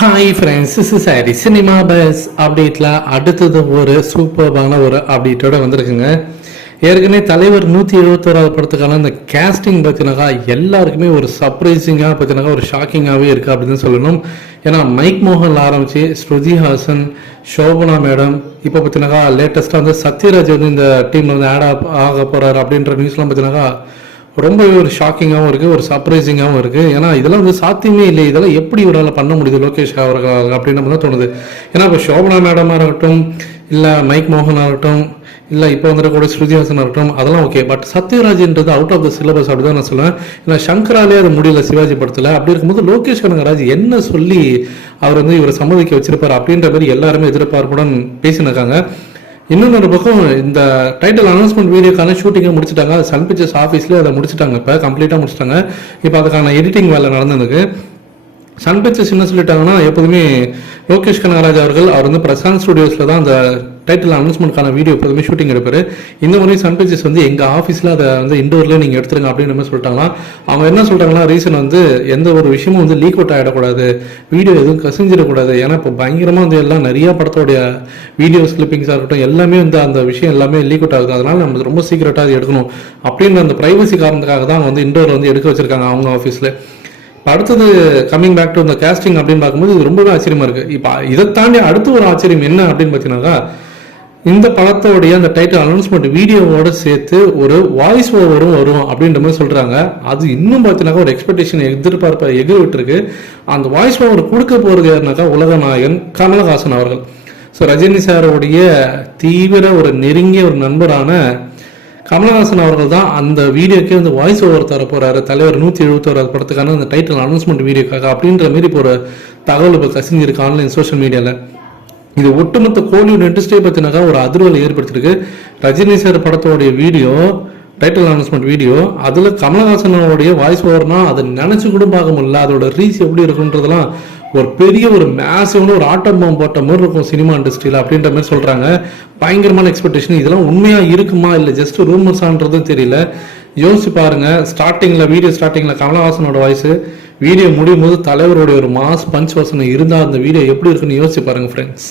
Hi friends is is sorry cinema buzz அப்டேட்டில் அடுத்தது ஒரு சூப்பர்பான ஒரு அப்டேட்டோட வந்திருக்குங்க. ஏற்கனவே தலைவர் நூற்றி எழுபத்தோராவது படத்துக்கான இந்த கேஸ்டிங் பார்த்தினாக்கா எல்லாருக்குமே ஒரு சர்ப்ரைசிங்காக பார்த்தினாக்கா ஒரு ஷாக்கிங்காகவே இருக்குது அப்படின்னு சொல்லணும். ஏன்னா மைக் மோகன் ஆரம்பித்து ஸ்ருதி ஹாசன் சோபனா மேடம் இப்போ பார்த்தினாக்கா லேட்டஸ்ட்டாக வந்து சத்யராஜ் வந்து இந்த டீமில் வந்து ஆட் ஆக போகிறாரு அப்படின்ற நியூஸ்லாம் பார்த்தினாக்கா ரொம்ப ஒரு ஷாக்கிங்காகவும் இருக்குது ஒரு சர்ப்ரைசிங்காகவும் இருக்குது ஏன்னா இதெல்லாம் வந்து சாத்தியமே இல்லை இதெல்லாம் எப்படி இவரால் பண்ண முடியுது லோகேஷ் அவர்கள் அப்படின்னு நம்ம தான் தோணுது. ஏன்னா இப்போ சோபனா மேடமாக இருக்கட்டும் இல்லை மைக் மோகன் ஆகட்டும் இல்லை இப்போ வந்துடக்கூடிய ஸ்ருதிஹாசன் இருக்கட்டும் அதெல்லாம் ஓகே பட் சத்யராஜ்ன்றது அவுட் ஆஃப் த சிலபஸ் அப்படி தான் நான் சொல்லுவேன். ஏன்னா சங்கராலே அது முடியல சிவாஜி படத்தில். அப்படி இருக்கும்போது லோகேஷ் கனகராஜ் என்ன சொல்லி அவர் வந்து இவரை சம்மதிக்க வச்சிருப்பார் அப்படின்ற மாதிரி எல்லாருமே எதிர்பார்ப்புடன் பேசினிருக்காங்க. இன்னொரு பக்கம் இந்த டைட்டில் அனௌன்ஸ்மெண்ட் வீடியோக்கான ஷூட்டிங்கை முடிச்சுட்டாங்க. சன் பிக்சர்ஸ் ஆஃபீஸ்லேயே அதை முடிச்சிட்டாங்க. இப்போ கம்ப்ளீட்டாக முடிச்சிட்டாங்க. இப்போ அதுக்கான எடிட்டிங் வேலை நடந்ததுக்கு சன் பிக்சர்ஸ் என்ன சொல்லிட்டாங்கன்னா எப்போதுமே லோகேஷ் கனகராஜ் அவர்கள் அவர் வந்து பிரசாந்த் ஸ்டுடியோஸில் தான் அந்த டைட்டில் அனௌன்ஸ்மெண்ட்கான வீடியோ எப்போதுமே ஷூட்டிங் எடுப்பார். இந்த முறை சன் பிக்சர்ஸ் வந்து எங்கள் ஆஃபீஸில் அதை வந்து இண்டோர்லேயே நீங்கள் எடுத்துருங்க அப்படின்னு மாதிரி சொல்லிட்டாங்களா அவங்க என்ன சொல்கிறாங்கன்னா ரீசன் வந்து எந்த ஒரு விஷயமும் வந்து லீக் அவுட் ஆகிடக்கூடாது வீடியோ எதுவும் கசிஞ்சிடக்கூடாது. ஏன்னா இப்போ பயங்கரமாக வந்து எல்லாம் நிறையா படத்தோடைய வீடியோஸ் கிளிப்பிங்ஸாக இருக்கட்டும் எல்லாமே வந்து அந்த விஷயம் எல்லாமே லீக் அவுட் ஆகுது. அதனால் நம்ம ரொம்ப சீக்கிரட்டாக அது எடுக்கணும் அப்படின்ற அந்த ப்ரைவசி காரணத்துக்காக தான் வந்து இண்டோரில் வந்து எடுக்க வச்சிருக்காங்க அவங்க ஆஃபீஸில் இப்போ அடுத்தது கம்மிங் பேக் டு இந்த கேஸ்டிங் அப்படின்னு பார்க்கும்போது இது ரொம்பவே ஆச்சரியமா இருக்குது இப்போ இதை தாண்டி அடுத்து ஒரு ஆச்சரியம் என்ன அப்படின்னு பார்த்தீங்கன்னாக்கா இந்த படத்தோடைய அந்த டைட்டில் அனௌன்ஸ்மெண்ட் வீடியோவோட சேர்த்து ஒரு வாய்ஸ் ஓவரும் வரும் அப்படின்ற மாதிரி சொல்கிறாங்க அது இன்னும் பார்த்தீங்கன்னாக்கா ஒரு எக்ஸ்பெக்டேஷன் எதிர்பார்ப்பை எகிர் விட்டுருக்கு அந்த வாய்ஸ் ஓவர் கொடுக்க போகிறது யாருனாக்கா உலகநாயகன் கமலஹாசன் அவர்கள். ஸோ ரஜினி சாரோடைய தீவிர ஒரு நெருங்கிய ஒரு நண்பரான கமலஹாசன் அவர்கள் தான் அந்த வீடியோக்கே வந்து வாய்ஸ் ஓவர் தர போறாரு. தலைவர் நூற்றி எழுபத்தோராது படத்துக்கான அந்த டைட்டில் அனௌன்ஸ்மெண்ட் வீடியோக்காக அப்படின்ற மாதிரி இப்போ ஒரு தகவல் இப்போ கசிஞ்சிருக்கு ஆன்லைன் சோஷியல் மீடியாவில் இது ஒட்டுமொத்த கோலிவுட் இண்டஸ்ட்ரியை பற்றினாக்கா ஒரு அதிர்வலை ஏற்படுத்திருக்கு ரஜினி சார் படத்தோடைய வீடியோ டைட்டில் அனௌன்ஸ்மெண்ட் வீடியோ அதில் கமலஹாசனோடைய வாய்ஸ் ஓவர்னா அதை நினச்சி கூட பார்க்க முடியல. அதோட ரீச் எப்படி இருக்குன்றதெல்லாம் ஒரு பெரிய ஒரு மேசிவான ஒரு ஆட்டம் பாம்பு போட்ட மாதிரி இருக்கும் சினிமா இண்டஸ்ட்ரியில் அப்படின்ற மாதிரி சொல்கிறாங்க பயங்கரமான எக்ஸ்பெக்டேஷன் இதெல்லாம் உண்மையாக இருக்குமா இல்லை ஜஸ்ட் ரூமர்ஸான்றதும் தெரியல. யோசிச்சு பாருங்க. ஸ்டார்டிங்கில் வீடியோ ஸ்டார்டிங்கில் கமலஹாசனோட வாய்ஸ் வீடியோ முடியும் போது தலைவருடைய ஒரு மாஸ் பஞ்ச் வசனம் இருந்தால் அந்த வீடியோ எப்படி இருக்குன்னு யோசிச்சு பாருங்க ஃப்ரெண்ட்ஸ்